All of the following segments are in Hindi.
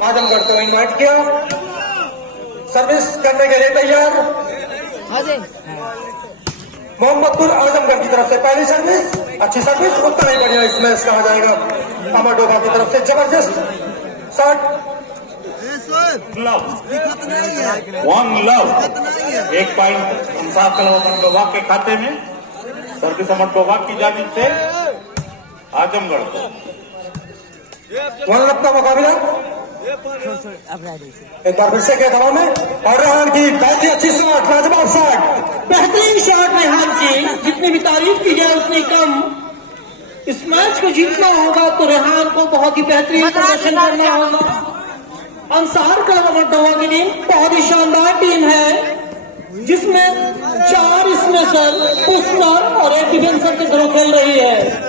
आजमगढ़ को इनवाइट किया। सर्विस करने के लिए तैयार मोहम्मदपुर आजमगढ़ की तरफ से पहली सर्विस, अच्छी सर्विस, उतना ही बढ़िया इस मैच कहा जाएगा। अमरडोबा की तरफ से जबरदस्त शॉट, वन लव, एक पॉइंट अंसार क्लब अमरडोबा के खाते में। सर्विस अमरडोबा की जानिब से आजमगढ़ को वन लव का मुकाबला एक बार फिर से के दबाव में, और रेहान की बहुत ही अच्छी शॉट, लाजवाब शॉट, बेहतरीन शॉट रेहान की, जितनी भी तारीफ की जाए उतनी कम। इस मैच को जीतना होगा तो रेहान को बहुत ही बेहतरीन प्रदर्शन करना होगा। अंसार क्लब अमरडोबा की टीम बहुत ही शानदार टीम है, जिसमें 4 स्मैशर, पुस्टर और एक डिफेंसर के थ्रू खेल रही है।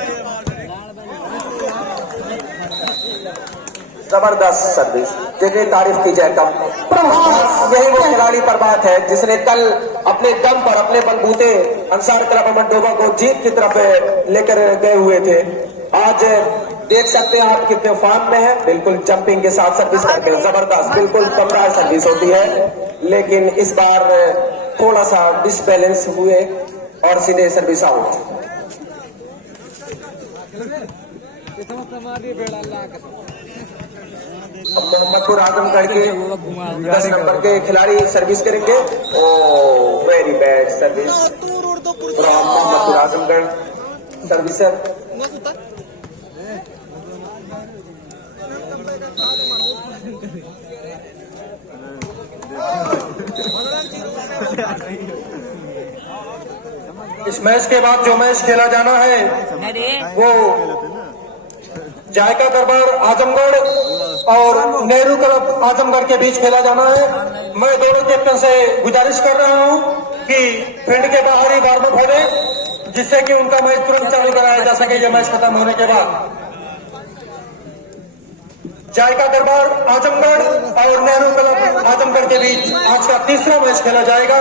जबरदस्त सर्विस, जितनी तारीफ की जाए कम। प्रभास यही वो खिलाड़ी पर बात है जिसने कल अपने दम पर, अपने बलबूते अंसार क्लब अमरडोबा को जीत की तरफ लेकर गए हुए थे। आज देख सकते हैं आप कितने फॉर्म में है, बिल्कुल जंपिंग के साथ सर्विस करके जबरदस्त, बिल्कुल कमदार सर्विस होती है। लेकिन इस बार थोड़ा सा डिसबैलेंस हुए और सीधे सर्विस आउट। मोहम्मदपुर आजमगढ़ के 10 नंबर के खिलाड़ी सर्विस करेंगे। Oh very bad service from Mohammadpur Azamgarh servicer. इस मैच के बाद जो मैच खेला जाना है वो जायका दरबार आजमगढ़ और नेहरू क्लब आजमगढ़ के बीच खेला जाना है। मैं दोनों कैप्टन से गुजारिश कर रहा हूं कि फील्ड के बाहर ही वार्म अप हो जाए, जिससे कि उनका मैच तुरंत चालू कराया जा सके। यह मैच खत्म होने के बाद जायका दरबार आजमगढ़ और नेहरू क्लब आजमगढ़ के बीच आज का तीसरा मैच खेला जाएगा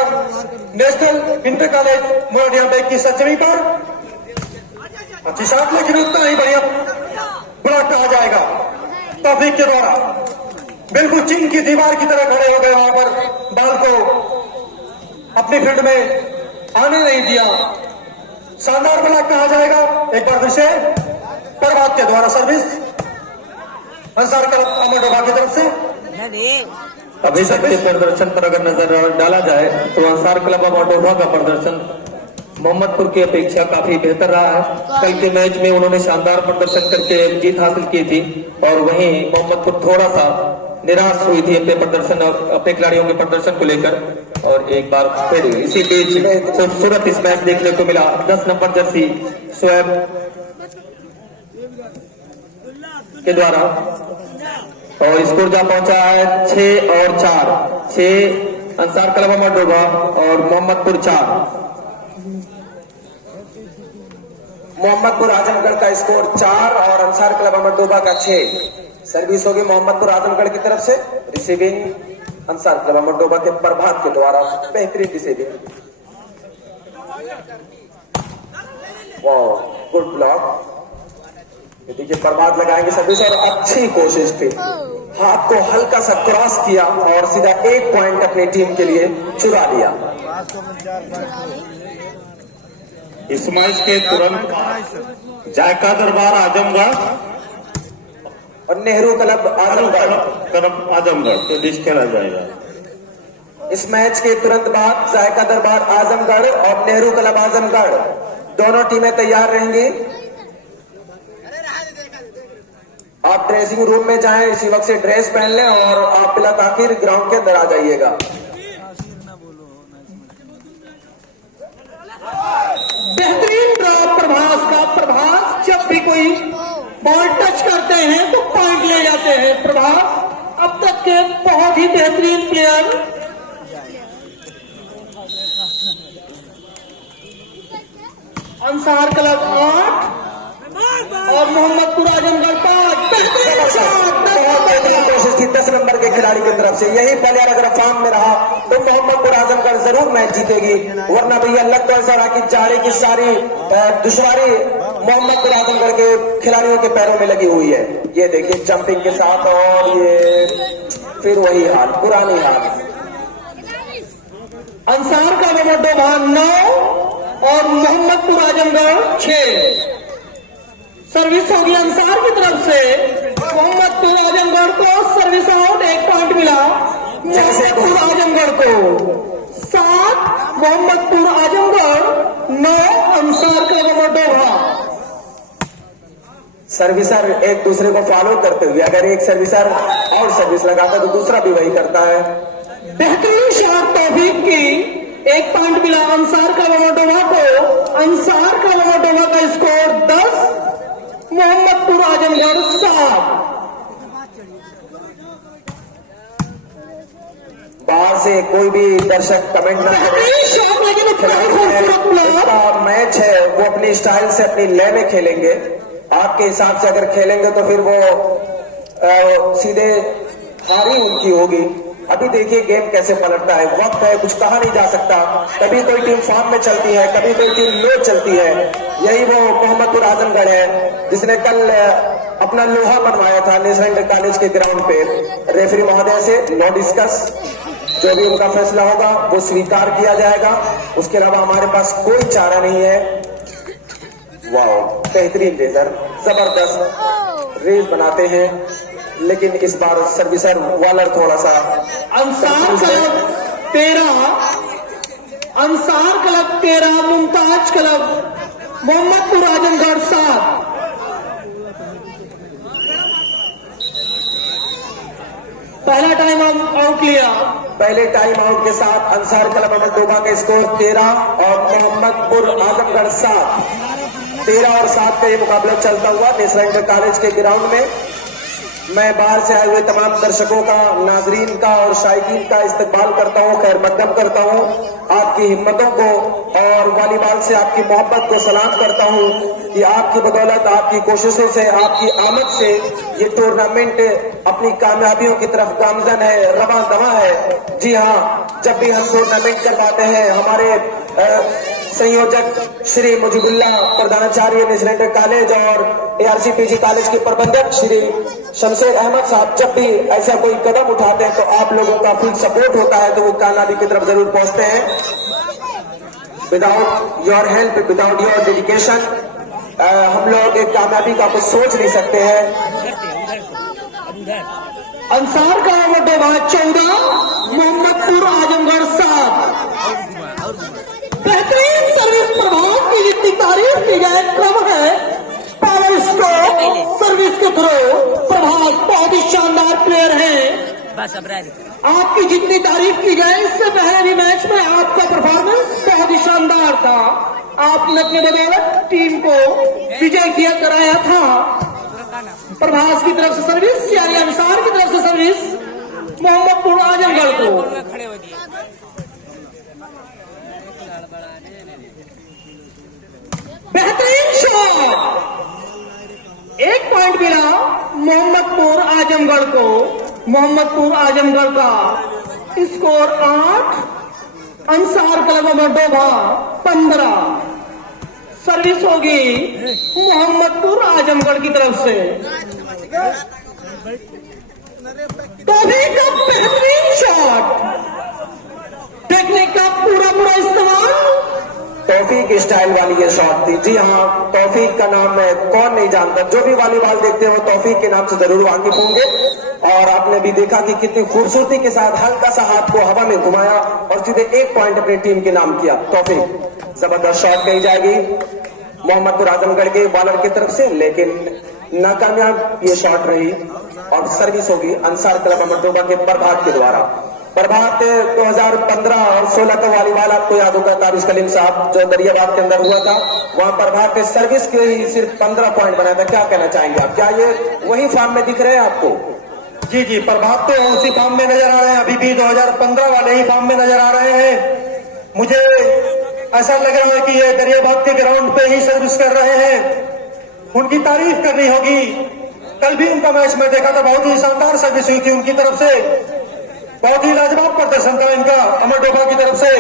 नेशनल इंटर कॉलेज मोरडिया बैग की सचरी पर। अच्छी शॉट, लेकिन उतना ही बढ़िया ब्लॉक कहा जाएगा तौफीक के द्वारा। बिल्कुल चीन की दीवार की तरह खड़े हो गए वहां पर, बॉल को अपनी फील्ड में आने नहीं दिया। शानदार ब्लॉक कहा जाएगा। एक बार फिर से प्रभात के द्वारा सर्विस अंसार क्लब अमरडोबा की तरफ से। अभी तक के प्रदर्शन पर अगर नजर डाला जाए तो अंसार क्लब अमरडोबा का प्रदर्शन मोहम्मदपुर की अपेक्षा काफी बेहतर रहा है। कल के मैच में उन्होंने शानदार प्रदर्शन करके जीत हासिल की थी, और वहीं मोहम्मदपुर थोड़ा सा निराश हुई थी अपने प्रदर्शन और अपने खिलाड़ियों के प्रदर्शन को लेकर। और एक बार फिर इसी बीच खूबसूरत इस मैच देखने को मिला। 10 नंबर जर्सी शोएब के द्वारा, और स्कोर जा पहुंचा है 6 और 4, 6 अंसार क्लब अमरडोबा और मोहम्मदपुर 4। मोहम्मदपुर आजमगढ़ का स्कोर 4 और अंसार क्लब अमरडोबा का 6। सर्विस होगी मोहम्मदपुर आजमगढ़ की तरफ से। रिसीविंग अंसार क्लब अमरडोबा के प्रभात के द्वारा, बेहतरीन रिसीविंग, गुड ब्लॉक। देखिए प्रभात लगाएंगे सर्विस, और अच्छी कोशिश थी, हाथ को हल्का सा क्रॉस किया और सीधा 1 पॉइंट अपनी टीम के लिए चुरा लिया। इस मैच के तुरंत जायका दरबार आजमगढ़ और नेहरू क्लब आजमगढ़ के बीच खेला जाएगा। इस मैच के तुरंत बाद जायका दरबार आजमगढ़ और नेहरू क्लब आजमगढ़ दोनों टीमें तैयार रहेंगी। आप ड्रेसिंग रूम में जाएं, इसी वक्त से ड्रेस पहन लें और आप बिला ताखिर ग्राउंड के अंदर आ जाइएगा। बेहतरीन ड्रॉप प्रभास का। प्रभास जब भी कोई बॉल टच करते हैं तो पॉइंट ले जाते हैं। प्रभास अब तक के बहुत ही बेहतरीन प्लेयर। अंसार क्लब 8 और मोहम्मदपुर आजमगढ़ 5। बेहतरीन कोशिश थी 10 नंबर के खिलाड़ी की तरफ से। यही प्लेयर अगर फॉर्म में रहा तो मोहम्मदपुर आजमगढ़ जरूर मैच जीतेगी, वरना भैया लग तो ऐसा रहा कि जारे की सारी दुश्वारी मोहम्मदपुर आजमगढ़ के खिलाड़ियों के पैरों में लगी हुई है। ये देखिए जंपिंग के साथ, और ये फिर वही हाल, पुरानी हाल। अंसार का डोभा 9 और मोहम्मदपुर आजमगढ़ 6। सर्विस होगी अंसार की तरफ से। मोहम्मदपुर आजमगढ़ को सर्विस आउट, 1 पॉइंट मिला मोहम्मदपुर आजमगढ़ को। 7 मोहम्मदपुर आजमगढ़, 9 अंसार का डोभा। सर्विसर एक दूसरे को फॉलो करते हुए, अगर एक सर्विसर और सर्विस लगाता है तो दूसरा भी वही करता है। बेहतरीन शॉट तौफीक की, 1 पॉइंट मिला अंसार का डोभा को। अंसार का डोभा का स्कोर 10, मोहम्मदपुर आजमगढ़ 7। बाहर से कोई भी दर्शक कमेंट ना बेहतरीन शॉट, लेकिन इसका मैच है वो अपनी स्टाइल से अपनी लय में खेलेंगे। आपके हिसाब से अगर खेलेंगे तो फिर वो सीधे हारी उनकी होगी। अभी देखिए गेम कैसे पलटता है, वक्त है, कुछ कहा नहीं जा सकता। कभी कोई टीम फॉर्म में चलती है, कभी कोई टीम लो चलती है। यही वो मोहम्मदपुर आजमगढ़ है जिसने कल अपना लोहा बनवाया था नेशनल इंटर कॉलेज के ग्राउंड पे रेफरी महोदय से। नो डिस्कस, जो भी उनका फैसला होगा वो स्वीकार किया जाएगा। उसके अलावा हमारे पास कोई चारा नहीं है। वाह, बेहतरीन रेजर, जबरदस्त रेस बनाते हैं, लेकिन इस बार सर्विसर वालर थोड़ा सा। Ansar club 13, Ansar club 13, Mumtaz club Mohammadpur Azamgarh 7। पहला टाइम आउट लिया। पहले टाइम आउट के साथ अंसार क्लब डोभा का स्कोर 13 और मोहम्मदपुर आजमगढ़ 7। 13 और 7 का ये मुकाबला चलता हुआ नेशनल इंटर कॉलेज के ग्राउंड में। मैं बाहर से आए हुए तमाम दर्शकों का, नाजरीन का और शायकीन का इस्तकबाल करता हूं, खैर मकदम करता हूं। आपकी हिम्मतों को और वॉलीबॉल से आपकी मोहब्बत को सलाम करता हूं कि आपकी बदौलत, आपकी कोशिशों से, आपकी आमद से ये टूर्नामेंट अपनी कामयाबियों की तरफ गामजन है, रवां दवा है। जी हाँ, जब भी हम टूर्नामेंट करवाते हैं, हमारे संयोजक श्री मुजीबुल्लाह प्रधानाचार्य नेशनल इंटर कॉलेज और ARCPG कॉलेज के प्रबंधक श्री शमशेर अहमद साहब जब भी ऐसा कोई कदम उठाते हैं तो आप लोगों का फुल सपोर्ट होता है, तो वो कामयाबी की तरफ जरूर पहुंचते हैं। Without your help, without your dedication हम लोग एक कामयाबी का कुछ सोच नहीं सकते हैं। अंसार का डोभा 14, मोहम्मदपुर आजमगढ़ 7। बेहतरीन सर्विस प्रभाव की जितनी तारीफ की जाए क्रम है। पावर स्ट्रोक सर्विस के थ्रू प्रभाव बहुत ही शानदार प्लेयर हैं। आपकी जितनी तारीफ की जाए, इससे पहले भी मैच में आपका परफॉर्मेंस बहुत ही शानदार था। आपने अपने बदौलत टीम को विजय किया कराया था। प्रभास की तरफ से सर्विस, यानी अंसार की तरफ से सर्विस मोहम्मदपुर आजमगढ़ को। बेहतरीन शॉट, 1 पॉइंट मिला मोहम्मदपुर आजमगढ़ को। मोहम्मदपुर आजमगढ़ का स्कोर 8, अंसार क्लब डोभा 15। सर्विस होगी मोहम्मदपुर आजमगढ़ की तरफ से। तभी का बेहतरीन शॉट, टेक्निक का पूरा इस्तेमाल। तौफीक स्टाइल वाली ये शॉट थी। जी हाँ, तौफीक का नाम है कौन नहीं जानता, जो भी वॉलीबॉल देखते हैं वो तौफीक के नाम से जरूर वाकिफ होंगे। और आपने भी देखा कि कितनी खूबसूरती के साथ हल्का सा हाथ को हवा में घुमाया और सीधे 1 पॉइंट अपनी टीम के नाम किया। तौफीक, जबरदस्त शॉट कही जाएगी मोहम्मदपुर आजमगढ़ के बॉलर की तरफ से, लेकिन नाकामयाब ये शॉट रही। और सर्विस होगी अंसार क्लब डोभा के प्रभात के द्वारा। प्रभात 2015 और 16 का वॉलीबॉल आपको याद होगा, तारिश कलीम साहब जो दरियाबाद के अंदर हुआ था, वहां प्रभात के सर्विस के ही सिर्फ 15 पॉइंट बनाया था। क्या कहना चाहेंगे आप, क्या ये वही फॉर्म में दिख रहे हैं आपको? जी जी, प्रभात तो उसी फॉर्म में नजर आ रहे हैं, अभी भी 2015 वाले ही फॉर्म में नजर आ रहे हैं। मुझे ऐसा लग रहा है कि ये दरियाबाद के ग्राउंड पे ही सर्विस कर रहे हैं। उनकी तारीफ करनी होगी। कल भी उनका मैच में देखा था, बहुत ही शानदार सर्विस हुई थी उनकी तरफ से, बहुत ही लाजवाब प्रदर्शन था इनका अमर डोभा की तरफ से।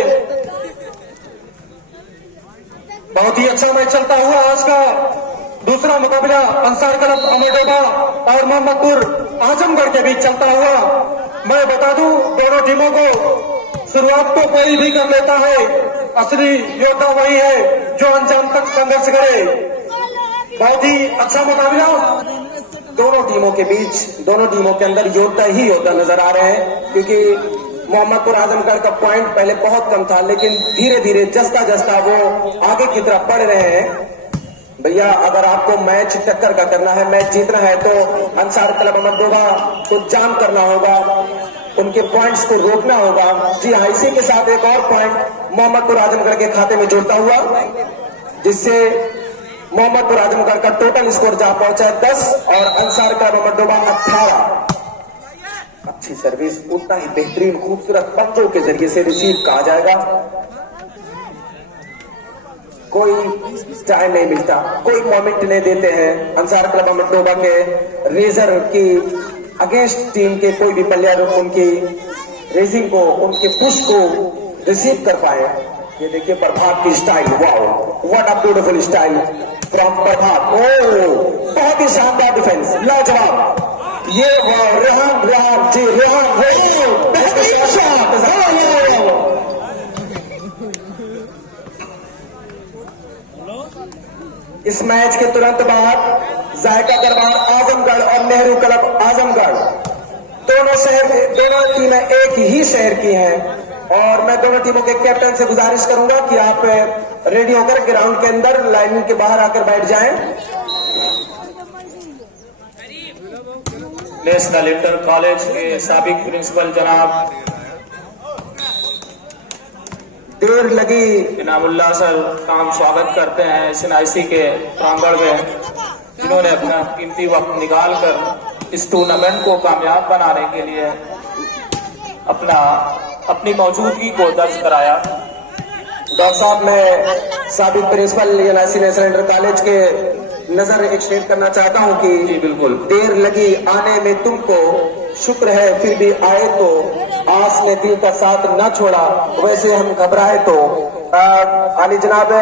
बहुत ही अच्छा मैच चलता हुआ आज का दूसरा मुकाबला अंसार क्लब अमर डोभा और मोहम्मदपुर आजमगढ़ के बीच चलता हुआ मैं बता दूं दोनों टीमों को, शुरुआत तो कोई भी कर लेता है, असली योद्धा वही है जो अंजाम तक संघर्ष करे। बहुत ही अच्छा मुकाबला दोनों टीमों के बीच, दोनों टीमों के अंदर योद्धा ही योद्धा नजर आ रहे हैं, क्योंकि मोहम्मदपुर आजमगढ़ का पॉइंट पहले बहुत कम था, लेकिन धीरे धीरे जस्ता जस्ता वो आगे की तरफ बढ़ रहे हैं। भैया अगर आपको मैच टक्कर का करना है, मैच जीतना है, तो अंसार क्लब अहमदोबा को जाम करना होगा, उनके पॉइंट्स को रोकना होगा। जी हाँ, इसी के साथ एक और पॉइंट मोहम्मदपुर आजमगढ़ के खाते में जुड़ता हुआ, जिससे मोहम्मदपुर आजमगढ़ का टोटल स्कोर जा पहुंचा है 10 और अंसार क्लब अहमदोबा 18। अच्छी सर्विस, उतना ही बेहतरीन खूबसूरत पंचों के जरिए से रिसीव कहा जाएगा। कोई टाइम नहीं मिलता, कोई मोमेंट नहीं देते हैं अंसार क्लब अहमदोबा के रेजर की अगेंस्ट टीम के कोई भी प्लेयर उनकी रेसिंग को, उनके पुश को रिसीव कर पाए। ये देखिए प्रभात की style, wow what a beautiful style from Prabhat. ओ बहुत ही शानदार डिफेंस, लाजवाब। ये रेहान जी, इस मैच के तुरंत बाद जायका दरबार आजमगढ़ और नेहरू क्लब आजमगढ़ दोनों टीमें एक ही शहर की हैं, और मैं दोनों टीमों के कैप्टन से गुजारिश करूंगा कि आप रेडी होकर ग्राउंड के अंदर लाइन के बाहर आकर बैठ जाएं। नेशनल इंटर कॉलेज के साबिक प्रिंसिपल जनाब देर लगी इनामुल्लाह सर का हम स्वागत करते हैं SNIC के प्रांगण में, जिन्होंने अपना कीमती वक्त निकालकर इस टूर्नामेंट को कामयाब बनाने के लिए अपनी मौजूदगी को दर्ज कराया। डॉक्टर साहब, मैं साबिक principal SNIC national inter college के नजर एक शेयर करना चाहता हूं कि जी बिल्कुल, देर लगी आने में तुमको, शुक्र है फिर भी आए तो, आस ने दिल का साथ न छोड़ा वैसे हम घबराए तो। आली जनाब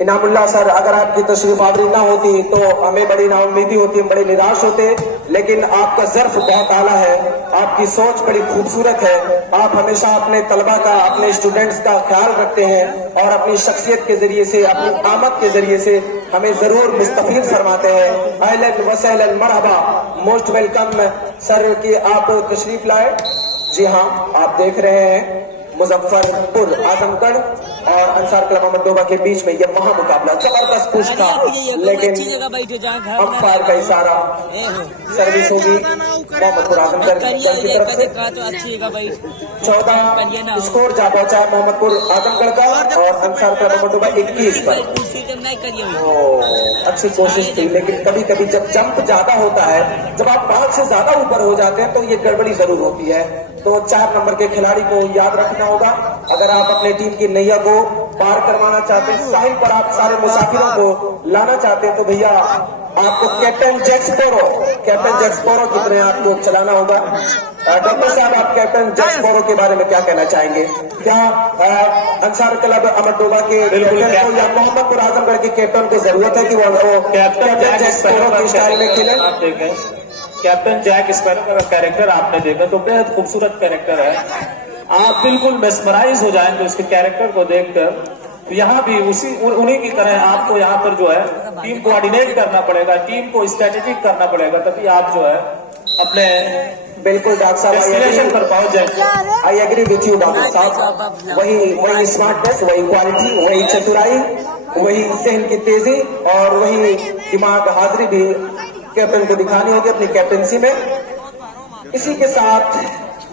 इनामुल्लाह सर, अगर आपकी तशरीफ आवरी ना होती तो हमें बड़ी नाउम्मीदी होती, हम बड़े निराश होते, लेकिन आपका ज़र्फ बहुत आला है, आपकी सोच बड़ी खूबसूरत है, आप हमेशा अपने तलबा का, अपने स्टूडेंट्स का ख्याल रखते हैं और अपनी शख्सियत के जरिए से, अपनी आमद के जरिए से हमें जरूर मुस्तफीद फरमाते हैं। अहलन व सहलन मरहबा, मोस्ट वेलकम सर कि आप तशरीफ लाए। जी हाँ, आप देख रहे हैं मुजफ्फरपुर आजमगढ़ और अंसार क्लब अहमदोबा के बीच में यह महामुकाबला, जबरदस्त पुश था, लेकिन अंपायर का इशारा, सर्विस होगी मोहम्मदपुर आजमगढ़ की तरफ से। 14 स्कोर जा पहुंचा है मोहम्मदपुर आजमगढ़ का और अंसार क्लब अहमदोबा 21 पर। अच्छी कोशिश थी, लेकिन कभी कभी जब जंप ज्यादा होता है, जब आप बाल से ज्यादा ऊपर हो जाते हैं तो ये गड़बड़ी जरूर होती है। तो 4 नंबर के खिलाड़ी को याद रखना होगा, अगर आप अपने टीम की नैया को पार करवाना चाहते हैं, साहिल पर आप सारे मुसाफिरों को लाना चाहते हैं, तो भैया आपको कैप्टन जैक स्पैरो की तरह आपको चलाना होगा। डॉक्टर साहब, आप कैप्टन जैक स्पैरो के बारे में क्या कहना चाहेंगे? क्या अंसार क्लब अहमदोबा के कैप्टन को या मोहम्मदपुर आजमगढ़ के कैप्टन को जरूरत है कि वो कैप्टन जैक स्पैरो के स्टाइल में खेले? आप देखें कैप्टन जैक स्पैरो का कैरेक्टर आपने देखा तो बेहद खूबसूरत कैरेक्टर है, आप बिल्कुल मेस्मराइज हो जाएंगे उसके कैरेक्टर को देखकर। तो यहाँ भी उन्हीं की तरह आपको यहाँ पर जो है टीम कोऑर्डिनेट करना पड़ेगा, टीम को स्ट्रेटेजिक करना पड़ेगा, तभी आप जो है अपने बिल्कुल डॉक्टर साहब डेस्टिनेशन पर पहुंच जाएंगे। I agree with you doctor साहब, वही स्मार्टनेस, वही क्वालिटी, वही चतुराई, वही सहन की तेजी और वही दिमाग हाजिरी भी कैप्टन को दिखानी होगी अपनी कैप्टनसी में। इसी के साथ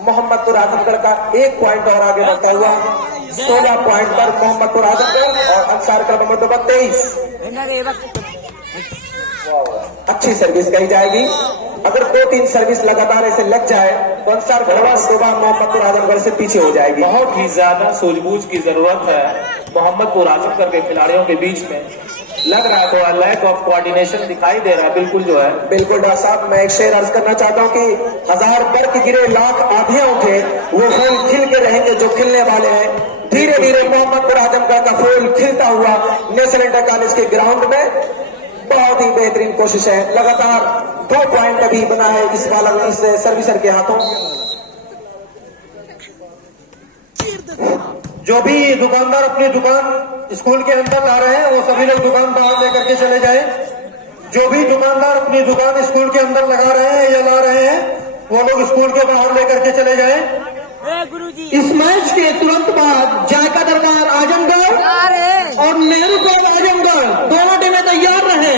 मोहम्मदपुर आजमगढ़ का 1 पॉइंट और आगे बढ़ता हुआ 16 पॉइंट पर मोहम्मदपुर आजमगढ़ और अंसार क्लब अहमदोबा 23। अच्छी सर्विस कही जाएगी, अगर 2-3 सर्विस लगातार ऐसे लग जाए तो अंसार क्लब अहमदोबा मोहम्मदपुर आजमगढ़ से पीछे हो जाएगी। बहुत ही ज्यादा सूझबूझ की जरूरत है मोहम्मदपुर आजमगढ़ के खिलाड़ियों के बीच में, लग रहा है थोड़ा लैक ऑफ कोऑर्डिनेशन दिखाई दे रहा है। बिल्कुल जो है बिल्कुल डॉक्टर साहब, मैं एक शेर अर्ज करना चाहता हूँ कि 1000 बर्क गिरे लाख आधियां उठे, वो फूल खिल के रहेंगे जो खिलने वाले हैं। धीरे धीरे मोहम्मदपुर आजमगढ़ का फूल खिलता हुआ नेशनल इंटर कॉलेज के ग्राउंड में बहुत ही बेहतरीन कोशिश है, लगातार 2 पॉइंट अभी बना है इस बॉलर इस सर्विसर के हाथों। जो भी दुकानदार अपनी दुकान स्कूल के अंदर ला रहे हैं वो सभी लोग दुकान बाहर लेकर के चले जाएं। जो भी दुकानदार अपनी दुकान स्कूल के अंदर लगा रहे हैं या ला रहे हैं वो लोग स्कूल के बाहर लेकर के चले जाएं। इस मैच के तुरंत बाद जायका दरबार आजमगढ़ और नेहरू क्लब आजमगढ़ दोनों टीमें तैयार रहे।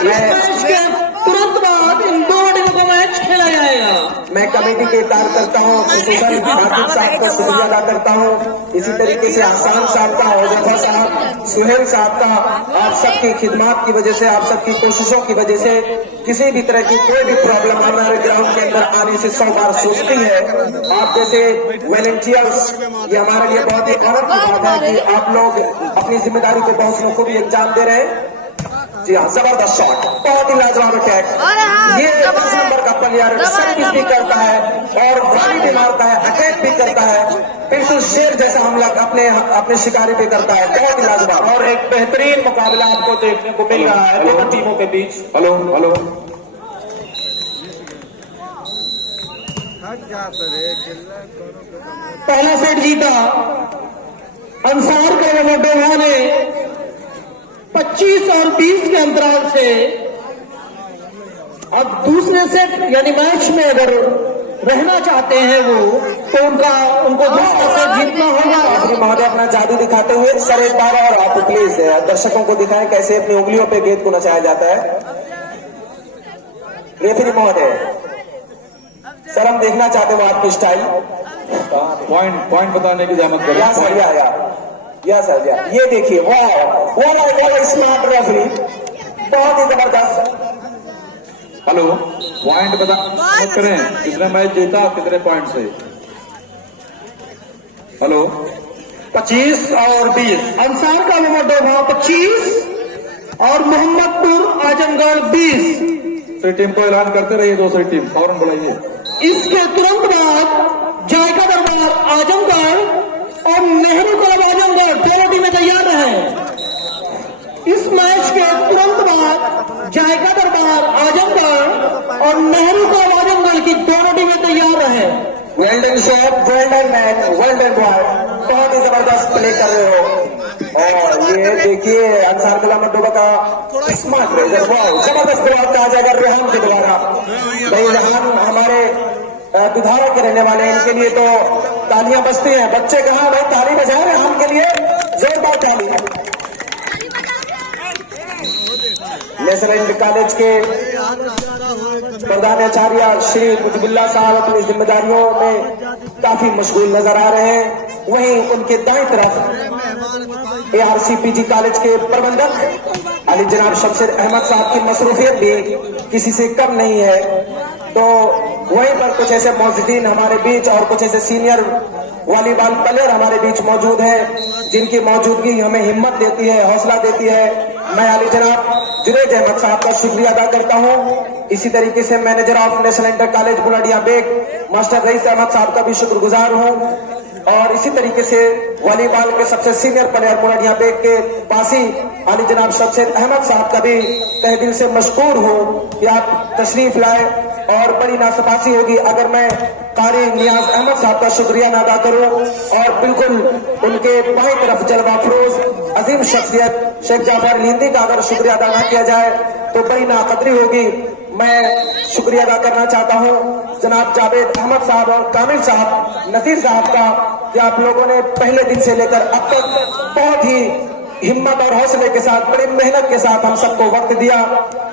इस मैच के तुरंत बाद इन दोनों टीमों को मैच खेला जाएगा। मैं कमेटी के कार्यकर्ताओं प्रोफेसर हाफिज साहब का शुक्रिया अदा करता हूं। इसी तरीके से आसान साहब का, हुजैफा साहब, सुहेल साहब का, आप सबकी खिदमत की वजह से, आप सबकी कोशिशों की वजह से किसी भी तरह की कोई भी प्रॉब्लम हमारे ग्राउंड के अंदर आने से 100 बार सोचती है। आप जैसे वॉलंटियर्स, ये हमारे लिए बहुत ही आनंद की बात है कि आप लोग अपनी जिम्मेदारी को बहुत सुखूबी अंजाम दे रहे हैं। जी हाँ, जबरदस्त शॉट, बहुत ही लाजवाब अटैक। ये 10 नंबर का प्लेयर सर्विस भी करता है और वाली भी मारता है, अटैक भी करता है, बिल्कुल शेर जैसा हमला अपने शिकारी पे करता है। बहुत ही लाजवाब और एक बेहतरीन मुकाबला आपको देखने को मिल रहा है दोनों टीमों के बीच। हेलो हेलो, पहला सेट जीता अंसार का मोटोवा ने 25 और 20 के अंतराल से। अब दूसरे सेट यानी मैच में अगर रहना चाहते हैं वो तो उनको दूसरा सेट जीतना होगा। अपनी महोदय अपना जादू दिखाते हुए सर एक बार और आप प्लीज दर्शकों को दिखाएं कैसे अपनी उंगलियों पे गेंद को नचाया जाता है। रेफरी महोदय, सर हम देखना चाहते हो आपकी स्टाइल। पॉइंट बताने की जहमत करें। या सर, या सर, ये देखिए, वाह स्मार्ट रेफरी, बहुत ही जबरदस्त। हेलो, पॉइंट बता करें, किसने मैच जीता, कितने पॉइंट से। हेलो, 25 और 20। अंसार का मोटोवा 25 और मोहम्मदपुर आजमगढ़ 20। दूसरी टीम को ऐलान करते रहिए, दूसरी टीम फौरन बुलाइए। इसके तुरंत बाद जायका दरबार आजमगढ़ और नेहरू क्लब आजमगढ़ दोनों टीमें तैयार रहे। इस मैच के तुरंत बाद जायका दरबार आजमगढ़ और नेहरू क्लब आजमगढ़ की दोनों टीमें तैयार रहे। Well done shot, well done man, well done boy, बहुत ही जबरदस्त प्ले कर रहे हो। और ये देखिए अंसार क्लब मंडोबा का स्मार्ट रेजर, वाह जबरदस्त बॉल कहा जाएगा रेहान के द्वारा। भाई रेहान हमारे दुधारा के रहने वाले हैं, इनके लिए तो तालियां बजती हैं। बच्चे कहाँ भाई, ताली बजाए रेहान के लिए, जोरदार ताली। नेशनल इंटर कॉलेज के प्रधानाचार्य श्री मुजबुल्ला साहब अपनी जिम्मेदारियों में काफी मशगूल नजर आ रहे हैं। वहीं उनके दाईं तरफ ARCPG कॉलेज के प्रबंधक अली जनाब शमशेर अहमद साहब की मसरूफियत भी किसी से कम नहीं है। तो वहीं पर कुछ ऐसे मौजूदीन हमारे बीच और कुछ ऐसे सीनियर वॉलीबॉल प्लेयर हमारे बीच मौजूद हैं जिनकी मौजूदगी हमें हिम्मत देती है, हौसला देती है। मैं अली जनाब जुनैद अहमद साहब का शुक्रिया अदा करता हूं। इसी तरीके से manager of national inter college Buladiya Beg master Rais Ahmad साहब का भी शुक्रगुजार हूं। और इसी तरीके से वॉलीबॉल के सबसे सीनियर प्लेयर बुलाडिया बेग के पासी अली जनाब शमशेर अहमद साहब का भी तहे दिल से मशकूर हूं कि आप तशरीफ लाए। और बड़ी नासपासी होगी अगर मैं कारी नियाज अहमद साहब का शुक्रिया ना अदा करूं और बिल्कुल उनके बाईं तरफ जलवा फरोज अजीम शख्सियत शेख जाफर हिंदी का अगर शुक्रिया अदा ना किया जाए तो बड़ी नाकदरी होगी। मैं शुक्रिया अदा करना चाहता हूं जनाब जावेद अहमद साहब और कामिल साहब, नसीर साहब का कि आप लोगों ने पहले दिन से लेकर अब तक बहुत ही हिम्मत और हौसले के साथ, बड़ी मेहनत के साथ हम सबको वक्त दिया।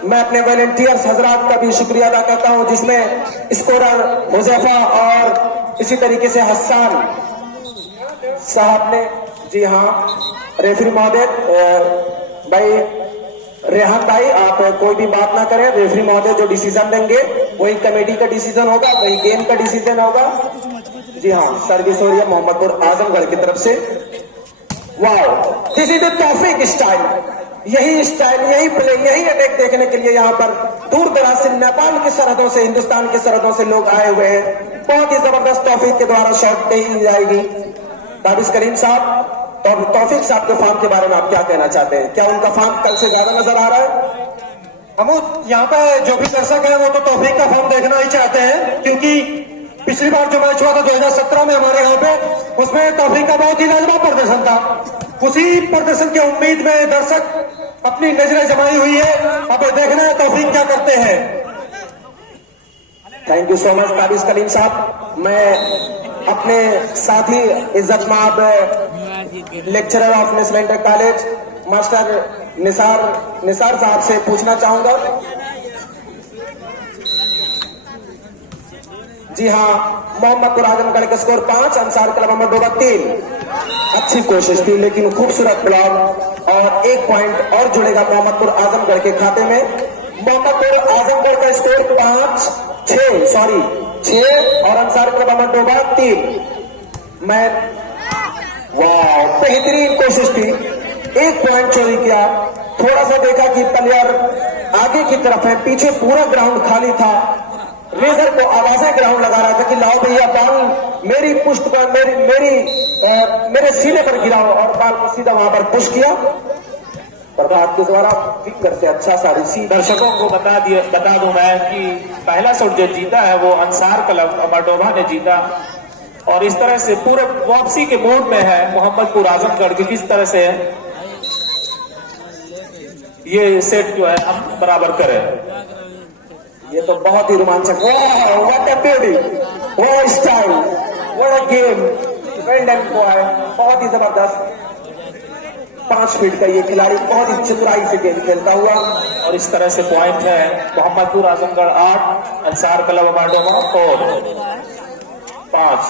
मैं अपने वॉलंटियर्स हजरात का भी शुक्रिया अदा करता हूं जिसमें स्कोरर हुजैफा और इसी तरीके से हसन साहब ने, जी हाँ रेफरी महोदय भाई रेहान भाई आप कोई भी बात ना करें। रेफरी महोदय जो डिसीजन देंगे वही कमेटी का डिसीजन होगा, वही गेम का डिसीजन होगा। जी हाँ, सर्विस हो रही है मोहम्मदपुर आजमगढ़ की तरफ से। Wow, this is the Taufiq style. यही स्टाइल, यही प्ले, यही अटैक देखने के लिए यहाँ पर दूर दराज से नेपाल की सरहदों से, हिंदुस्तान की सरहदों से लोग आए हुए हैं। बहुत ही जबरदस्त तौफीक के द्वारा शॉट कही जाएगी। ताबिश करीम साहब, तौफीक साहब के फार्म के बारे में आप क्या कहना चाहते हैं? क्या उनका फार्म कल से ज्यादा नजर आ रहा है? हम यहाँ पे जो भी दर्शक हैं वो तो तौफीक का फॉर्म देखना ही चाहते हैं, क्योंकि पिछली बार जो मैच हुआ था 2017 में हमारे यहाँ पे, उसमें तौफीक का बहुत ही लाजवाब प्रदर्शन था। उसी प्रदर्शन की उम्मीद में दर्शक अपनी नजरें जमाई हुई है। अब देखना है तौफीक क्या करते हैं। थैंक यू सो मच काबिज कलीम साहब। मैं अपने साथी इज्जत माब lecturer of national inter college master Nisar साहब से पूछना चाहूंगा। जी हाँ, मोहम्मदपुर आजमगढ़ का स्कोर 5, अंसार क्लब अहमदोबा 3। अच्छी कोशिश थी लेकिन खूबसूरत ब्लॉक और 1 पॉइंट और जुड़ेगा मोहम्मदपुर आजमगढ़ के खाते में। मोहम्मदपुर आजमगढ़ का स्कोर 6 और अंसार क्लब अहमदोबा 3। मैं वाह, बेहतरीन कोशिश थी, 1 पॉइंट चोरी किया। थोड़ा सा देखा कि प्लेयर आगे की तरफ है, पीछे पूरा ग्राउंड खाली था। रेजर को आवाजें ग्राउंड लगा रहा था कि लाओ भैया बॉल मेरी पुष्ट पर मेरे सीने पर गिराओ, और बॉल को सीधा वहां पर पुश किया। प्रभात के द्वारा फिकर से अच्छा सा रिसीव। दर्शकों को बता दूं मैं कि पहला शॉट जो जीता है वो अंसार क्लब अहमदोबा ने जीता, और इस तरह से पूरे वापसी के मूड में है मोहम्मदपुर आजमगढ़ की। किस तरह से ये सेट जो है हम बराबर करें। ये तो बहुत ही रोमांचक, what a beauty, what a style, what a game, well done boy. बहुत ही जबरदस्त 5 फीट का ये खिलाड़ी बहुत ही चतुराई से गेम खेलता हुआ। और इस तरह से पॉइंट है मोहम्मदपुर आजमगढ़ 8, अंसार क्लब अहमदोबा 5।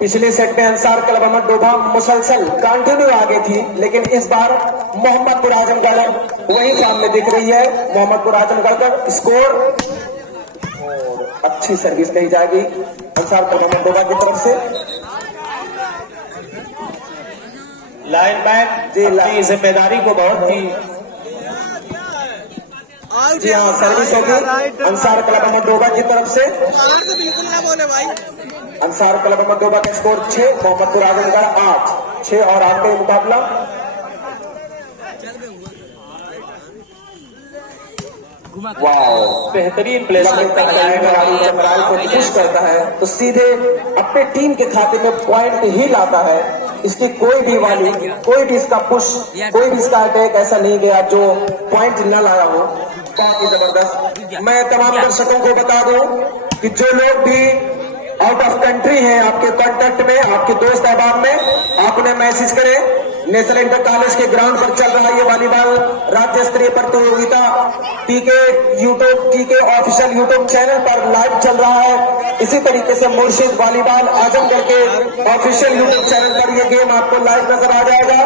पिछले सेट में अंसार क्लब अहमदोबा मुसलसल कंटिन्यू आगे थी, लेकिन इस बार मोहम्मदपुर आजमगढ़ वही सामने दिख रही है। मोहम्मदपुर आजमगढ़ का स्कोर, और अच्छी सर्विस कही जाएगी अंसार क्लब अहमदोबा की तरफ से। लाइनमैन अपनी जिम्मेदारी को बहुत ही जी हाँ, सर्विस होगी अंसार क्लब अहमदोबा की तरफ से। बिल्कुल ना बोले भाई। अंसार क्लब अहमदोबा का स्कोर 6, मोहम्मदपुर आजमगढ़ 8। 6 और 8 का मुकाबला। वाह, बेहतरीन प्लेसमेंट करता है। चमराल को पुश करता है तो सीधे अपने टीम के खाते में पॉइंट ही लाता है। इसकी कोई भी वाली, कोई भी इसका पुश, कोई भी इसका अटैक ऐसा नहीं गया जो पॉइंट न लाया हो। बहुत ही जबरदस्त। मैं तमाम दर्शकों को बता दूं कि जो लोग भी आउट ऑफ कंट्री हैं, आपके कांटेक्ट में, आपके दोस्त अहबाब में, आप उन्हें मैसेज करें। नेशनल इंटर कॉलेज के ग्राउंड पर चल रहा है ये वॉलीबॉल राज्य स्तरीय प्रतियोगिता। टीके ऑफिशियल यूट्यूब चैनल पर लाइव चल रहा है। इसी तरीके से मुर्शिद वॉलीबॉल आजमगढ़ के ऑफिशियल यूट्यूब चैनल पर ये गेम आपको लाइव नजर आ जाएगा।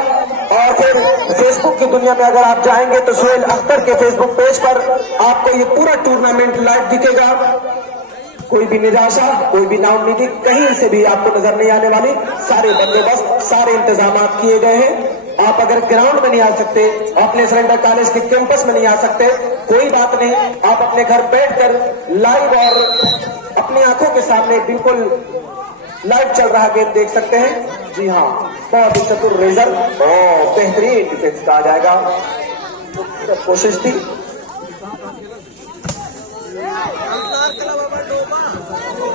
और फिर फेसबुक की दुनिया में अगर आप जाएंगे तो सुहेल अख्तर के फेसबुक पेज पर आपको ये पूरा टूर्नामेंट लाइव दिखेगा। कोई भी निराशा, कोई भी नाउम्मीदी कहीं से भी आपको नजर नहीं आने वाली। सारे बंदोबस्त, सारे इंतजाम किए गए हैं। आप अगर ग्राउंड में नहीं आ सकते, आप नेशनल इंटर कॉलेज के कैंपस में नहीं आ सकते, कोई बात नहीं, आप अपने घर बैठकर लाइव और अपनी आंखों के सामने बिल्कुल लाइव चल रहा गेम देख सकते हैं। जी हाँ, बहुत ही चतुर रेजर, बेहतरीन डिफेंस कहा जाएगा। कोशिश थी।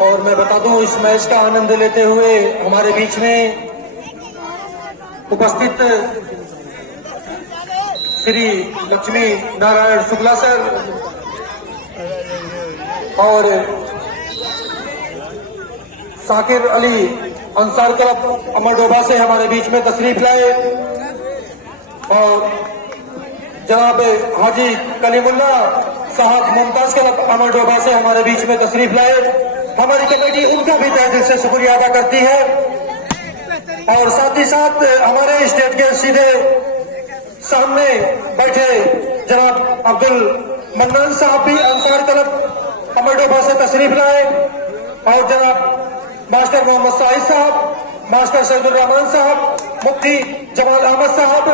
और मैं बता दूं, इस मैच का आनंद लेते हुए हमारे बीच में उपस्थित श्री लक्ष्मी नारायण शुक्ला सर और साकिर अली अंसार क्लब अहमदोबा से हमारे बीच में तशरीफ लाए, और जनाब हाजी कलीमुल्ला साहब मुमताज क्लब अहमदोबा से हमारे बीच में तशरीफ लाए। हमारी कमेटी उनका भी तहे दिल से शुक्रिया अदा करती है। और साथ ही साथ हमारे स्टेट के सीधे सामने बैठे जनाब अब्दुल मन्नान साहब भी अंसार क्लब अहमदोबा से तशरीफ लाए, और जनाब मास्टर मोहम्मद साहिद साहब, मास्टर सैदुर रहमान साहब, मुफ्ती जमाल अहमद साहब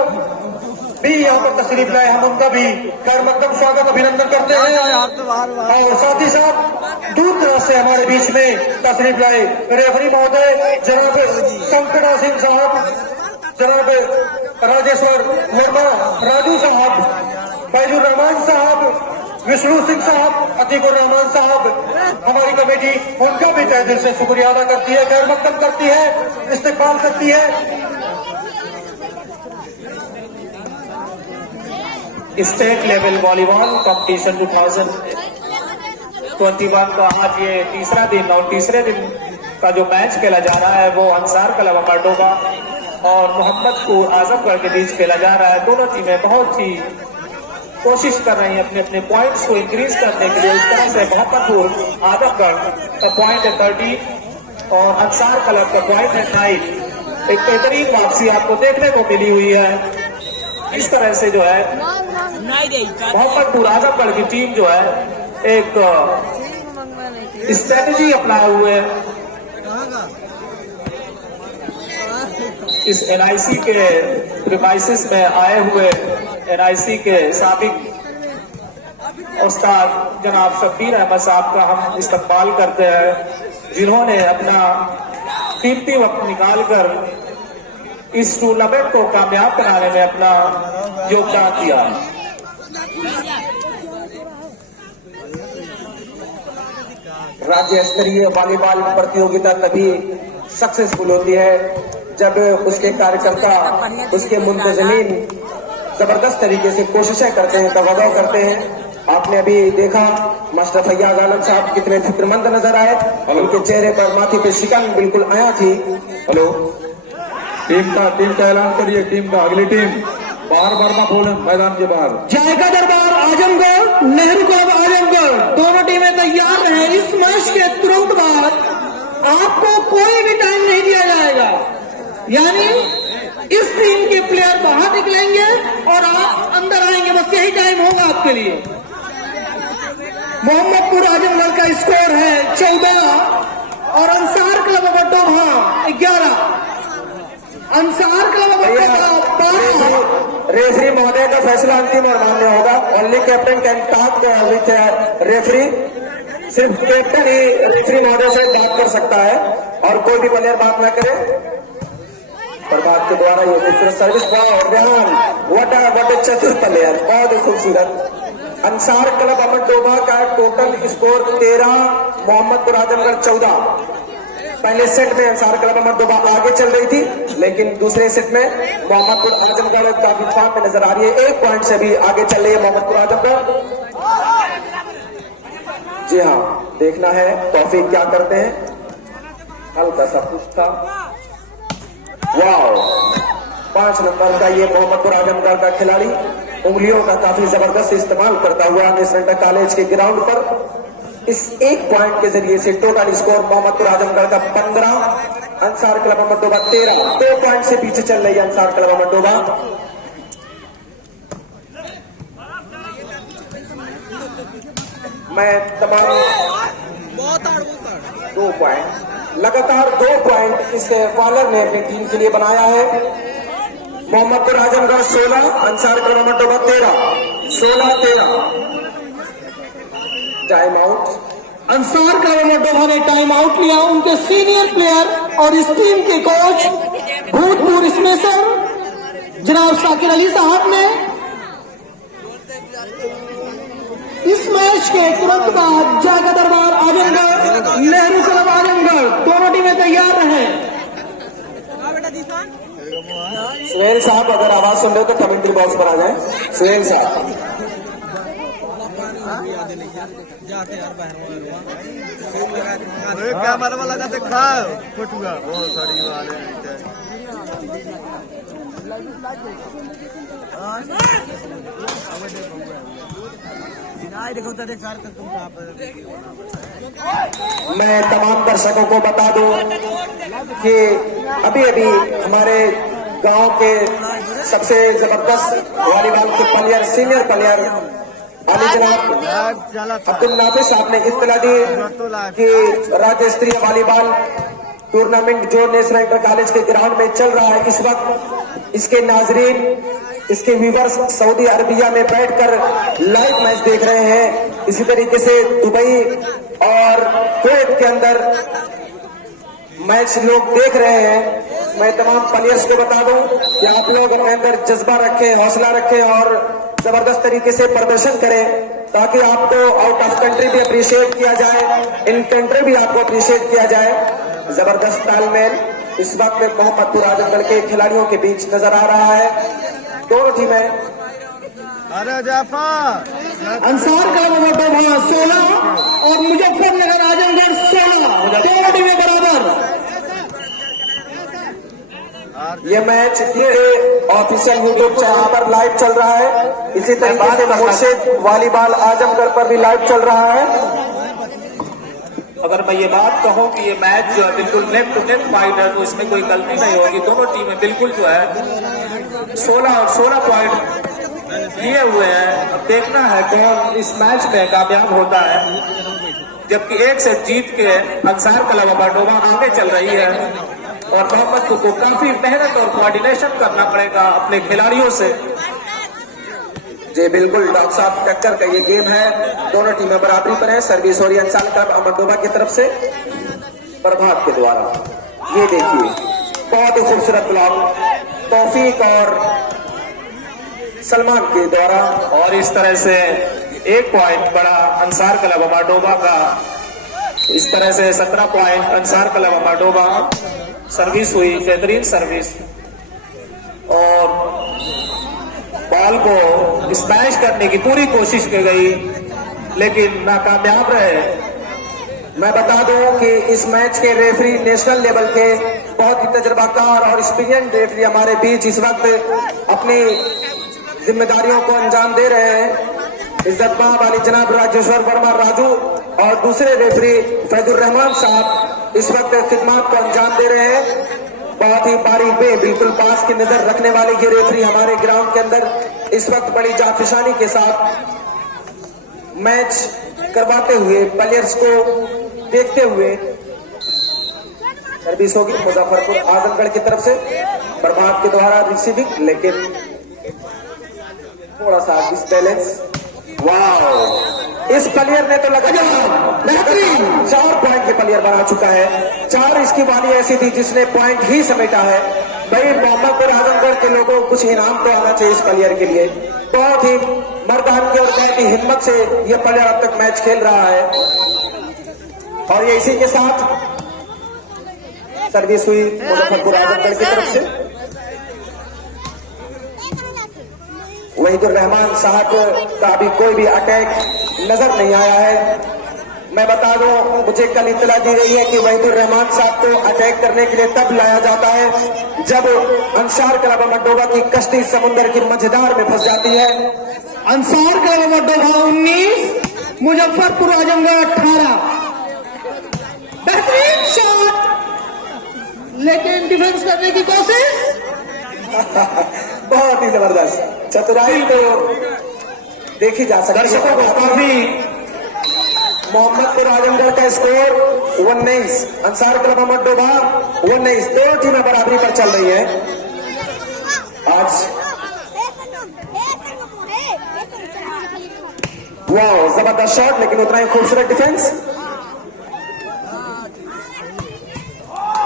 भी यहाँ पर तशरीफ लाए। हम उनका भी खैर मकदम स्वागत अभिनंदन करते हैं। और साथ ही साथ दूर दराज से हमारे बीच में तशरीफ लाए रेफरी महोदय जनाब संकटा सिंह साहब, जनाब राजेश्वर वर्मा राजू साहब, बैजुर रहमान साहब, विष्णु सिंह साहब, अतीकुर रहमान साहब, हमारी कमेटी उनका भी तहे दिल से शुक्रिया अदा करती है, खैर मकदम करती है, इस्तेकबाल करती है। स्टेट लेवल वॉलीबॉल कंपटीशन 2021 का आज ये तीसरा दिन और तीसरे दिन का जो मैच खेला जा रहा है वो अंसार क्लब अमरडोबा और मोहम्मदपुर आजमगढ़ के बीच खेला जा रहा है। दोनों टीमें बहुत ही कोशिश कर रही हैं अपने अपने पॉइंट्स को इंक्रीज करने के लिए। इस तरह से मोहम्मदपुर आजमगढ़ का पॉइंट है 30 और अंसार क्लब का पॉइंट है 9। एक बेहतरीन वापसी आपको देखने को मिली हुई है। इस तरह से जो है मोहम्मदपुर आजमगढ़ की टीम जो है एक स्ट्रेटेजी अपनाए हुए इस एनआईसी के प्रीमाइसिस में आए हुए एनआईसी के साबिक उस्ताद जनाब शब्बीर अहमद साहब का हम इस्तकबाल करते हैं, जिन्होंने अपना कीमती वक्त निकालकर इस टूर्नामेंट को कामयाब बनाने में अपना योगदान दिया। राज्य स्तरीय वॉलीबॉल प्रतियोगिता तभी सक्सेसफुल होती है जब उसके कार्यकर्ता, उसके मुंतजमीन जबरदस्त तरीके से कोशिशें करते हैं, तवज्जो करते हैं। आपने अभी देखा मास्टर फैयाज आलम साहब कितने फिक्रमंद नजर आए, उनके चेहरे पर माथे पे शिकन बिल्कुल आया थी। हेलो, टीम का ऐलान करिए, टीम का अगली टीम बाहर वर्मा बोले मैदान के बाहर। जायका दरबार आजमगढ़, नेहरू क्लब आजमगढ़, दोनों टीमें तैयार हैं। इस मैच के तुरंत बाद आपको कोई भी टाइम नहीं दिया जाएगा, यानी इस टीम के प्लेयर बाहर निकलेंगे और आप अंदर आएंगे, बस यही टाइम होगा आपके लिए। मोहम्मदपुर आजमगढ़ का स्कोर है 14 और Ansar club Amardoba 11। Ansar club Amardoba 12। Referee महोदय का फैसला अंतिम और मान्य होगा। Only captain can talk with referee. सिर्फ कैप्टन ही रेफरी महोदय से बात कर सकता है और कोई भी प्लेयर बात न करे। प्रभात के द्वारा ये खूबसूरत सर्विस, रेहान वट चतुर प्लेयर, बहुत ही खूबसूरत। अंसार क्लब अमरडोबा का टोटल स्कोर 13, मोहम्मदपुर आजमगढ़ 14। पहले सेट में अंसार क्लब अमरडोबा आगे चल रही थी, लेकिन दूसरे सेट में मोहम्मदपुर आजमगढ़ काफी फॉर्म में नजर आ रही है। 1 पॉइंट से भी आगे चल रही है मोहम्मदपुर आजमगढ़। जी हाँ, देखना है तौफीक क्या करते हैं। हल्का सा कुछ था। वाओ, 5 नंबर का ये मोहम्मदपुर आजमगढ़ का खिलाड़ी उंगलियों का काफी जबरदस्त इस्तेमाल करता हुआ नेशनल कॉलेज के ग्राउंड पर इस 1 पॉइंट के जरिए से टोटल स्कोर मोहम्मदपुर आजमगढ़ का 15, अंसार क्लब अमरडोबा 13। 2 पॉइंट से पीछे चल रही है अंसार क्लब अमरडोबा। मैं तमाम 2 पॉइंट, लगातार 2 पॉइंट इस बॉलर ने अपनी टीम के लिए बनाया है। Mohammadpur Azamgarh 16, Ansar club Amardoba 13, 16-13। Time out. Ansar club Amardoba ने टाइम आउट लिया। उनके सीनियर प्लेयर और इस टीम के कोच भूतपूर्व स्मेशर जनाब शाकिर अली साहब ने इस मैच के तुरंत बाद जायका दरबार आजमगढ़, नेहरू क्लब आजमगढ़, दोनों टीमें तैयार रहे। सुहेल साहब अगर आवाज सुन रहे हो तो कमेंट्री बॉक्स पर आ जाए। सुहेल साहब, कैमरा वाला का देखा फोटुआ बहुत सारी वाले देखो तो देख सारे तुम कहां पर। मैं तमाम दर्शकों को बता दूं कि अभी अभी हमारे गांव के सबसे जबरदस्त वॉलीबॉल के प्लेयर, सीनियर प्लेयर आली जनाब अब्दुल नाफिस साहब ने इत्तला दी कि राज्य स्तरीय वॉलीबॉल टूर्नामेंट जो नेशनल इंटर कॉलेज के ग्राउंड में चल रहा है इस वक्त, इसके नाजरीन, इसके व्यूवर्स सऊदी अरबिया में बैठकर लाइव मैच देख रहे हैं। इसी तरीके से दुबई और कुवैत के अंदर मैच लोग देख रहे हैं। मैं तमाम प्लेयर्स को बता दूं कि आप लोग अपने अंदर जज्बा रखें, हौसला रखें और जबरदस्त तरीके से प्रदर्शन करें ताकि आपको आउट ऑफ कंट्री भी अप्रिशिएट किया जाए, इन कंट्री भी आपको अप्रिशिएट किया जाए। जबरदस्त तालमेल इस वक्त मोहम्मदपुर आजमगढ़ के खिलाड़ियों के बीच नजर आ रहा है। दोनों टीमें अरे जाफर अंसार का नंबर 16 और मुजफ्फरनगर आजमगढ़ 16, दोनों टीमें बराबर। ये मैच ऑफिशियल यूट्यूब चैनल पर लाइव चल रहा है। इसी तरीके से मुर्शिद वॉलीबॉल आजमगढ़ पर भी लाइव चल रहा है। अगर मैं ये बात कहूं कि ये मैच जो है बिल्कुल नेक टू नेक फाइट है, तो इसमें कोई गलती नहीं होगी। दोनों टीमें बिल्कुल जो है 16 और 16 पॉइंट लिए हुए हैं। अब देखना है कौन इस मैच में कामयाब होता है, जबकि एक सेट जीत के अंसार कला बमाडोवा आगे चल रही है और मोहम्मदपुर को काफी मेहनत और कोऑर्डिनेशन करना पड़ेगा अपने खिलाड़ियों से। जी बिल्कुल डॉक्टर साहब, टक्कर का ये गेम है, दोनों टीमें बराबरी पर है। सर्विस हो रही है अंसार क्लब अमरडोबा की तरफ से प्रभात के द्वारा। ये देखिए बहुत ही खूबसूरत ब्लॉक तौफीक और सलमान के द्वारा, और इस तरह से 1 पॉइंट बड़ा अंसार क्लब अमरडोबा का। इस तरह से 17 पॉइंट अंसार क्लब अमरडोबा। सर्विस हुई, बेहतरीन सर्विस, और बॉल को स्मैश करने की पूरी कोशिश की गई लेकिन नाकामयाब रहे। मैं बता दूं कि इस मैच के रेफरी नेशनल लेवल के बहुत ही तजर्बाकार और एक्सपीरियंस रेफरी हमारे बीच इस वक्त अपनी जिम्मेदारियों को अंजाम दे रहे हैं। इज्जतमाब वाली जनाब राजेश्वर वर्मा राजू और दूसरे रेफरी फैजुर रहमान साहब इस वक्त खिदमत को अंजाम दे रहे हैं। बहुत ही बारीक पे बिल्कुल पास की नजर रखने वाले ये रेफरी हमारे ग्राउंड के अंदर इस वक्त बड़ी जाफिशानी के साथ मैच करवाते हुए प्लेयर्स को देखते हुए सर्विस होगी मुजफ्फरपुर आजमगढ़ की तरफ से प्रभात के द्वारा रिसीविंग, लेकिन थोड़ा सा डिसबैलेंस। वाह, इस प्लेयर ने तो बेहतरीन 4 पॉइंट के प्लेयर बना चुका है। 4 इसकी वाली ऐसी थी जिसने पॉइंट ही समेटा है। भाई मोहम्मदपुर आजमगढ़ के लोगों को कुछ इनाम तो आना चाहिए इस प्लेयर के लिए। बहुत ही मर्दानगी और बैठ की हिम्मत से यह प्लेयर अब तक मैच खेल रहा है। और ये इसी के साथ सर्विस हुई मुजफ्फरपुर आजमगढ़ की तरफ से। वहीदुर रहमान साहब का अभी कोई भी अटैक नजर नहीं आया है। मैं बता दूं, मुझे कल इत्तला दी गई है कि वहीदुर रहमान साहब को अटैक करने के लिए तब लाया जाता है जब अंसार क्लब अमरडोबा की कश्ती समुद्र की मझधार में फंस जाती है। अंसार क्लब अमरडोबा 19, मुजफ्फरपुर आजमगढ़ 18। बेहतरीन शॉट, लेकिन डिफेंस करने की कोशिश। बहुत ही जबरदस्त चतुराई तो देखी जा सकती है। दर्शकों को काफी मोहम्मदपुर आजमगढ़ का स्कोर 19, अंसार क्लब अमरडोबा 19, दोनों टीमें बराबरी पर चल रही है। आज वाह, जबरदस्त शॉट, लेकिन उतना ही खूबसूरत डिफेंस।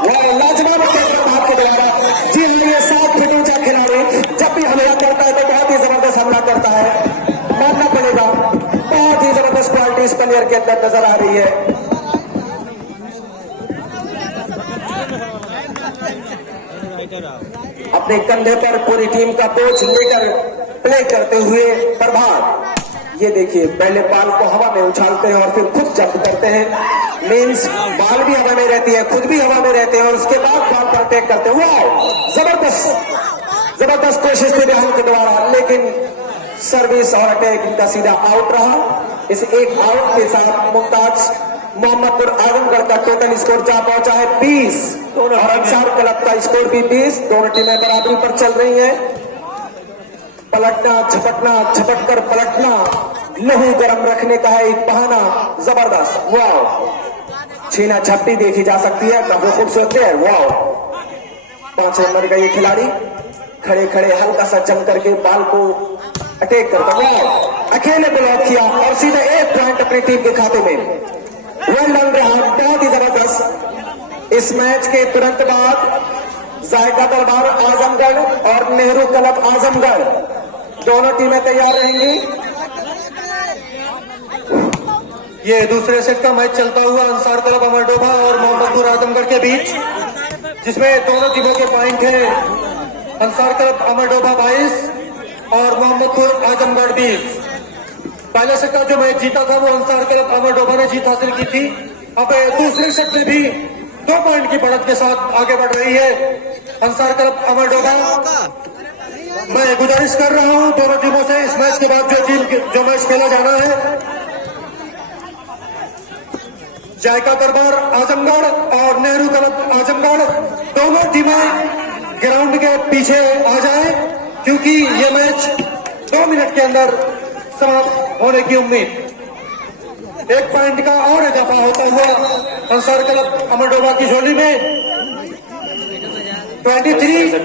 वाह, लाजवाब आपके द्वारा। जी हाँ, ये 7 फीट ऊंचा खिलाड़ी जब भी हमला करता है तो बहुत ही जबरदस्त हमला करता है, मानना पड़ेगा। बहुत ही जबरदस्त क्वालिटी इस प्लेयर के अंदर नजर आ रही है। अपने कंधे पर पूरी टीम का बोझ लेकर प्ले करते हुए प्रभात। ये देखिए, पहले बॉल को हवा में उछालते हैं और फिर खुद जंप करते हैं। मीन्स बॉल भी हवा में रहती है, खुद भी हवा में रहते हैं और उसके बाद बॉल पर अटैक करते हैं। वाह, जबरदस्त कोशिश थी राहुल के द्वारा, लेकिन सर्विस और अटैक इनका सीधा आउट रहा। इस एक आउट के साथ मुमताज मोहम्मदपुर आजमगढ़ का टोटल स्कोर जा पहुंचा है 20 और अंसार क्लब का स्कोर भी 20। दोनों टीमें बराबरी पर चल रही हैं। पलटना झपटना, झपट कर पलटना, लहू गर्म रखने का है एक बहाना। जबरदस्त, वाह, छीना झपटी देखी जा सकती है, काफी खूबसूरत है। वाह, 5 नंबर का ये खिलाड़ी खड़े खड़े हल्का सा जम करके बॉल को अटैक करता है, अकेले ब्लॉक किया और सीधा 1 पॉइंट अपनी टीम के खाते में। वेल डन रहा, बहुत ही जबरदस्त। इस मैच के तुरंत बाद जायका दरबार आजमगढ़ और नेहरू क्लब आजमगढ़ दोनों टीमें तैयार रहेंगी। ये दूसरे सेट का मैच चलता हुआ अंसार क्लब अमरडोबा और मोहम्मदपुर आजमगढ़ के बीच, जिसमें दोनों टीमों के पॉइंट है अंसार क्लब अमरडोबा 22 और मोहम्मदपुर आजमगढ़ 20। पहले सेट का जो मैच जीता था वो अंसार क्लब अमरडोबा ने जीत हासिल की थी। अब दूसरे सेट में भी 2 पॉइंट की बढ़त के साथ आगे बढ़ रही है अंसार क्लब अमरडोबा। मैं गुजारिश कर रहा हूं दोनों टीमों से इस मैच के बाद जो मैच खेला जाना है, जायका दरबार आजमगढ़ और नेहरू क्लब आजमगढ़, दोनों टीमें ग्राउंड के पीछे आ जाएं, क्योंकि ये मैच 2 मिनट के अंदर समाप्त होने की उम्मीद। 1 पॉइंट का और इजाफा होता हुआ अंसार क्लब अमरडोबा की झोली में 23 और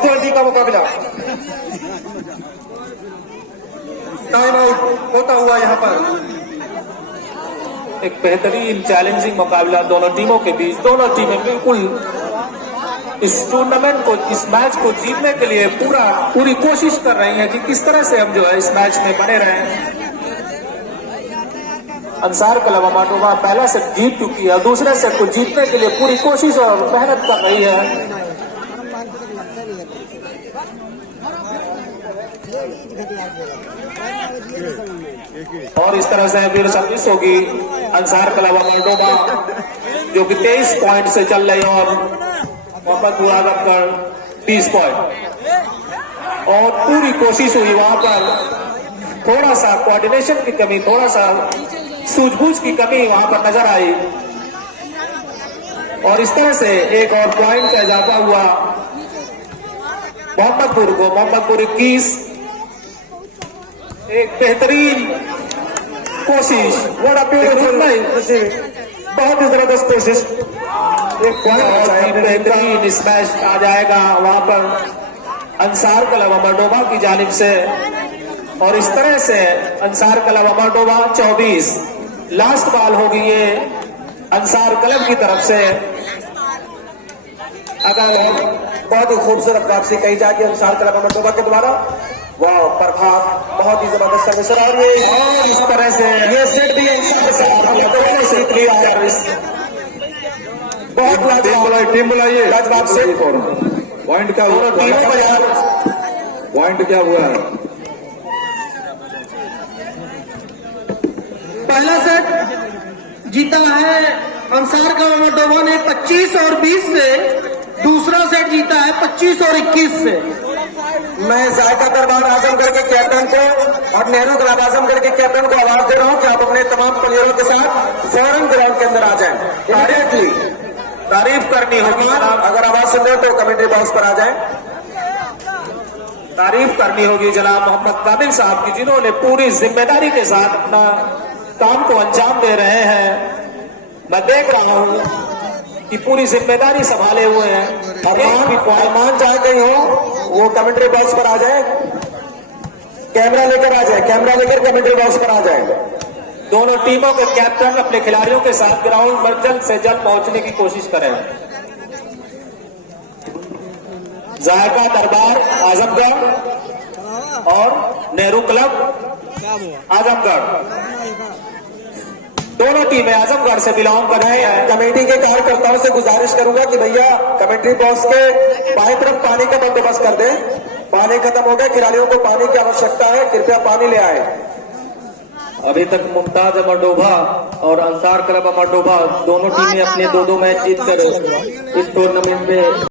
20 का मुकाबला। टाइम आउट होता हुआ यहाँ पर एक बेहतरीन चैलेंजिंग मुकाबला दोनों टीमों के बीच। दोनों टीमें बिल्कुल इस टूर्नामेंट को, इस मैच को जीतने के लिए पूरी कोशिश कर रही हैं कि किस तरह से हम जो है इस मैच में बने रहें। अंसार क्लब अमरडोबा पहला सेट जीत चुकी है, दूसरे सेट को जीतने के लिए पूरी कोशिश और मेहनत कर रही है। और इस तरह से फिर सर्विस होगी अंसार क्लब अमरडोबा, जो कि 23 पॉइंट से चल रही है और मोहम्मदपुर आजमगढ़ 20 पॉइंट। और पूरी कोशिश हुई, वहां पर थोड़ा सा कोऑर्डिनेशन की कमी, थोड़ा सा सूझबूझ की कमी वहां पर नजर आई और इस तरह से एक और पॉइंट का इजाफा हुआ मोहम्मदपुर को। मोहम्मदपुर 21, एक बेहतरीन कोशिश, बड़ा बहुत ही जबरदस्त कोशिश। एक बेहतरीन स्मैश आ जाएगा वहां पर अंसार क्लब अमरडोबा की जानिब से और इस तरह से अंसार क्लब अमरडोबा 24, लास्ट बॉल होगी ये अंसार क्लब की तरफ से। अगर बहुत ही खूबसूरत वापसी कही जाएगी अंसार क्लब अमरडोबा के द्वारा। वाह प्रभात, बहुत ही जबरदस्त सर्विस और ये और इस तरह से ये सेट भी बहुत लाजवाब टीम बुलाइए, लाजवाब सेट। पॉइंट क्या हुआ? पॉइंट क्या हुआ है? पहला सेट जीता है अंसार क्लब अमरडोबा ने 25 और 20 से, दूसरा सेट जीता है 25 और 21 से। मैं जायका दरबार आजमगढ़ के कैप्टन को और नेहरू क्लब आजमगढ़ के कैप्टन को आवाज दे रहा हूं कि आप अपने तमाम प्लेयरों के साथ फौरन ग्राउंड के अंदर आ जाएं। इमीडिएटली तारीफ करनी होगी, अगर आवाज सुन रहे हो तो कमेंट्री बॉक्स पर आ जाएं। तारीफ करनी होगी जनाब मोहम्मद काबिल साहब की, जिन्होंने पूरी जिम्मेदारी के साथ अपना काम को अंजाम दे रहे हैं। मैं देख रहा हूं कि पूरी जिम्मेदारी संभाले हुए हैं। अरमान चाहे कहीं हो वो कमेंट्री बॉक्स पर आ जाए, कैमरा लेकर आ जाए, कैमरा लेकर कमेंट्री बॉक्स पर आ जाए। दोनों टीमों के कैप्टन अपने खिलाड़ियों के साथ ग्राउंड पर जल्द से जल्द पहुंचने की कोशिश करें। जायका दरबार आजमगढ़ और नेहरू क्लब आजमगढ़, दोनों टीमें आजमगढ़ से बिलोंग कर रही हैं। कमेटी के कार्यकर्ताओं से गुजारिश करूंगा कि भैया कमेंट्री बॉक्स के बाएं तरफ पानी का बंदोबस्त कर दें। पानी खत्म हो गया, खिलाड़ियों को पानी की आवश्यकता है, कृपया पानी ले आए। अभी तक मुमताज अमरडोबा और अंसार क्लब अमरडोबा दोनों टीमें अपने 2-2 मैच जीतकर इस टूर्नामेंट में